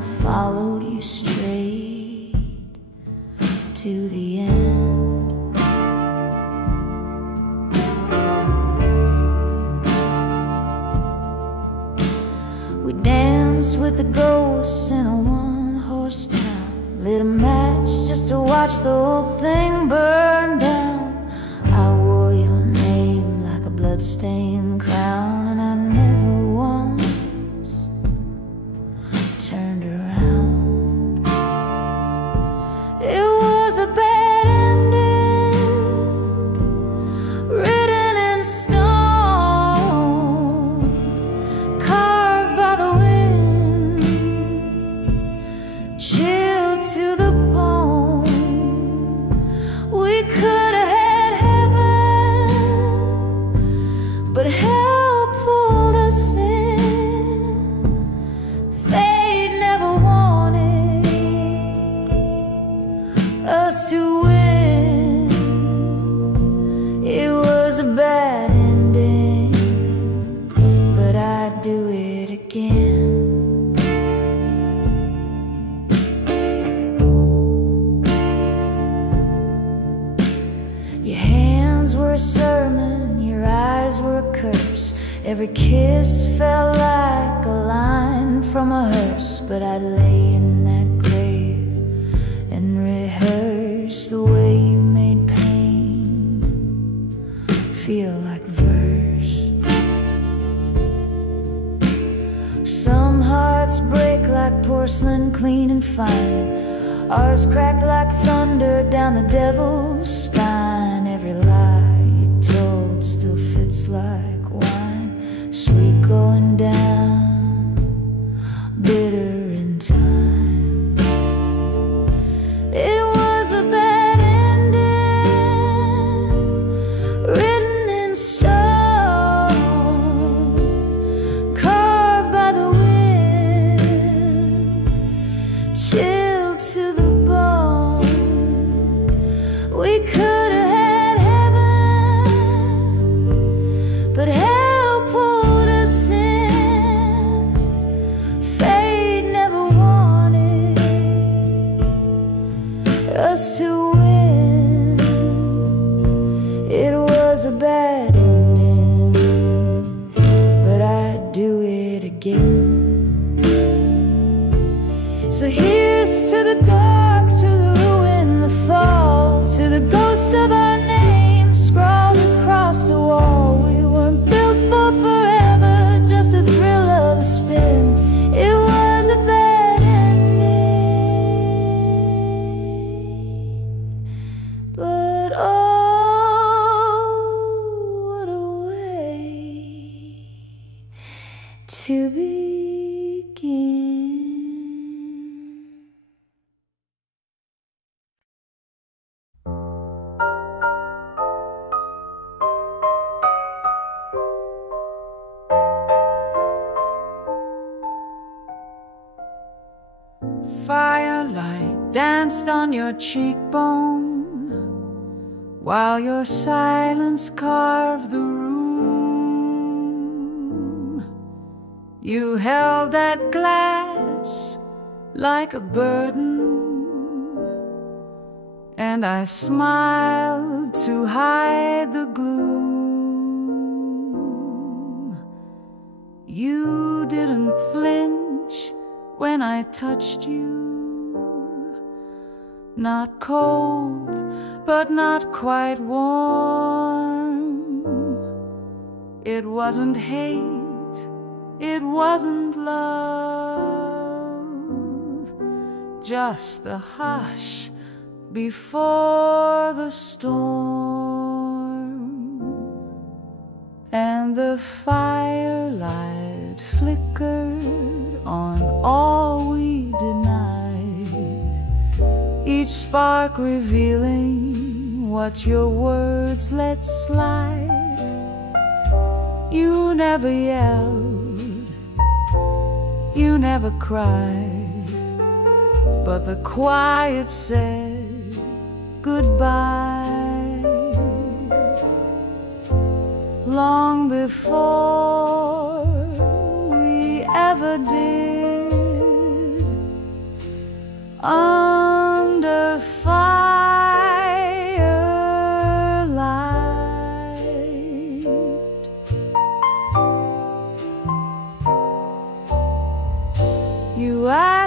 I followed you straight to the end. We danced with the ghosts in a one-horse town, lit a match just to watch the whole thing burn down. I wore your name like a bloodstained crown, and I never once turned around. It was a bad ending, written in stone, carved by the wind, chilled to the bone. We could have had heaven, but hell pulled us in. Fate never wanted us to win. It was a bad ending, but I'd do it again. Your hands were a sermon, your eyes were a curse. Every kiss felt like a line from a hearse. But I'd lay in that grave and rehearse the way you made pain feel like verse. Some hearts break like porcelain, clean and fine. Ours cracked like thunder down the devil's spine. Every lie you told still fits like wine, sweet going down, bitter in time. It was a bad ending, written in stone, carved by the wind, chilled to the bone. We could have had heaven, but hell pulled us in. Fate never wanted us to win. It was a bad ending, but I'd do it again. So here's to the dark, to the ruin, the fall, to the ghost of our name scrawled across the wall. We weren't built for forever, just a thrill of a spin. It was a bad ending, but oh, what a way to begin. Firelight danced on your cheekbone, while your silence carved the room. You held that glass like a burden, and I smiled to hide the gloom. You didn't flinch when I touched you, not cold, but not quite warm. It wasn't hate, it wasn't love, just the hush before the storm. And the firelight flickered on all we denied, each spark revealing what your words let slide. You never yelled, you never cried, but the quiet said goodbye. Long before we ever did,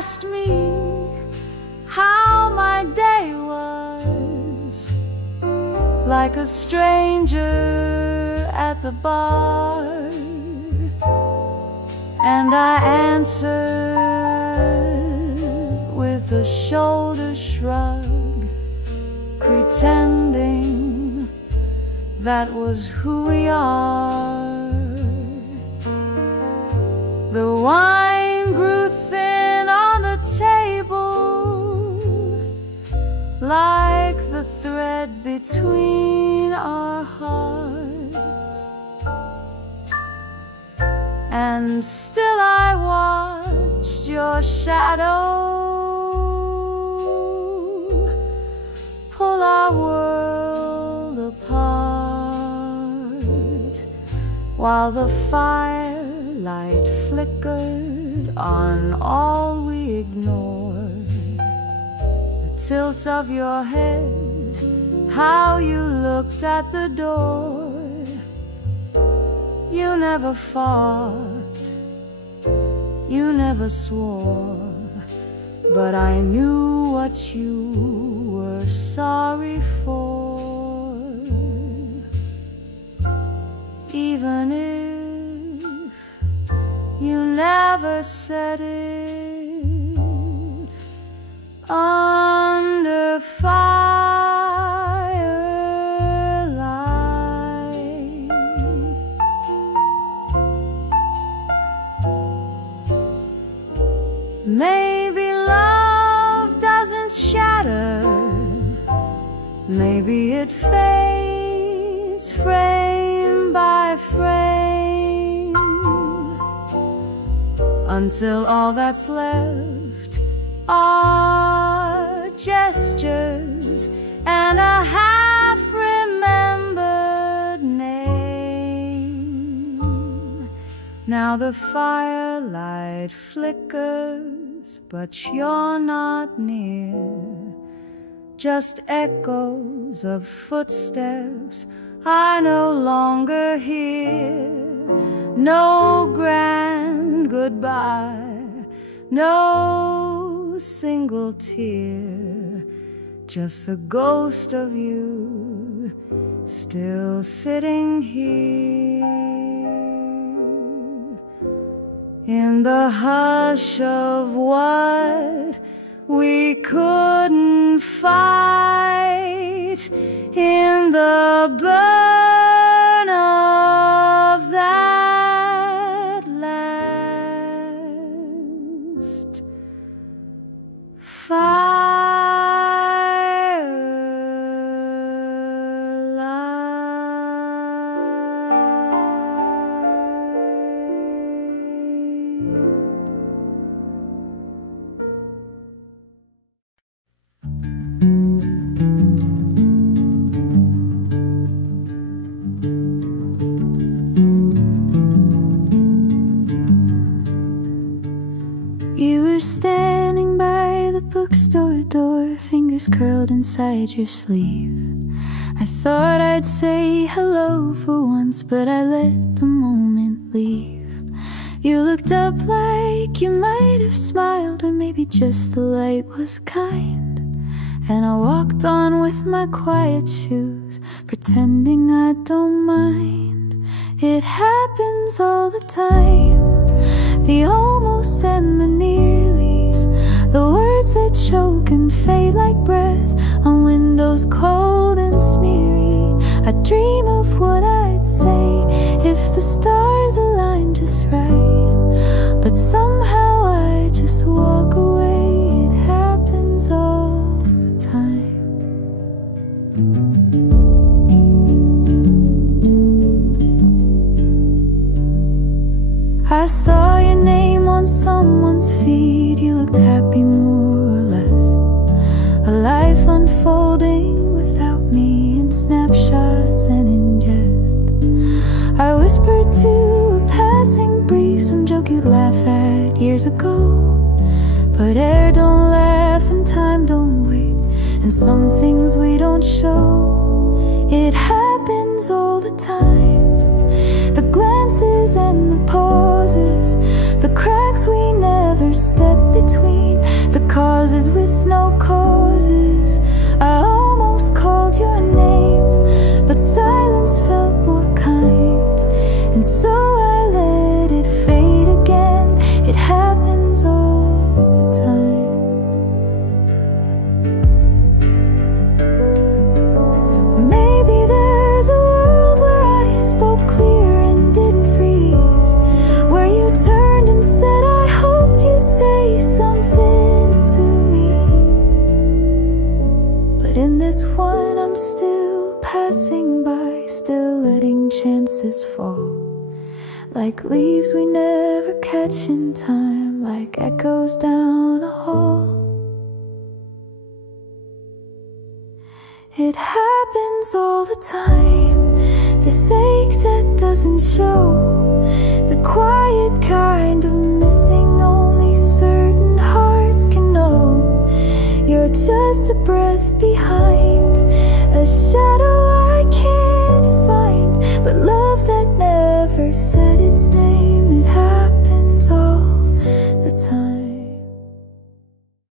asked me how my day was, like a stranger at the bar, and I answered with a shoulder shrug, pretending that was who we are. The wine grew thin on the table, like the thread between our hearts, and still I watched your shadow pull our world apart, while the firelight flickered on all we ignored. The tilt of your head, how you looked at the door. You never fought, you never swore, but I knew what you were sorry for. Even if you never said it, under firelight, maybe love doesn't shatter, maybe it fades frame by frame, until all that's left are gestures and a half-remembered name. Now the firelight flickers, but you're not near, just echoes of footsteps I no longer hear. No grand goodbye, no single tear, just the ghost of you still sitting here. In the hush of what we couldn't fight, in the burn of that last standing by the bookstore door, fingers curled inside your sleeve. I thought I'd say hello for once, but I let the moment leave. You looked up like you might have smiled, or maybe just the light was kind, and I walked on with my quiet shoes, pretending I don't mind. It happens all the time, the almost and the nearlies, the words that choke and fade like breath on windows cold and smeary. I dream of what I'd say if the stars aligned just right, but somehow I just walk away. It happens all the time. I saw your name on someone's feed. You looked happy, more or less. A life unfolding without me, in snapshots and in jest. I whispered to a passing breeze some joke you'd laugh at years ago, but air don't laugh and time don't wait, and some things we don't show. It happens all the time, the glances and the pauses, the cracks we never step between. like leaves we never catch in time, like echoes down a hall. It happens all the time, this ache that doesn't show, the quiet kind of missing only certain hearts can know. You're just a breath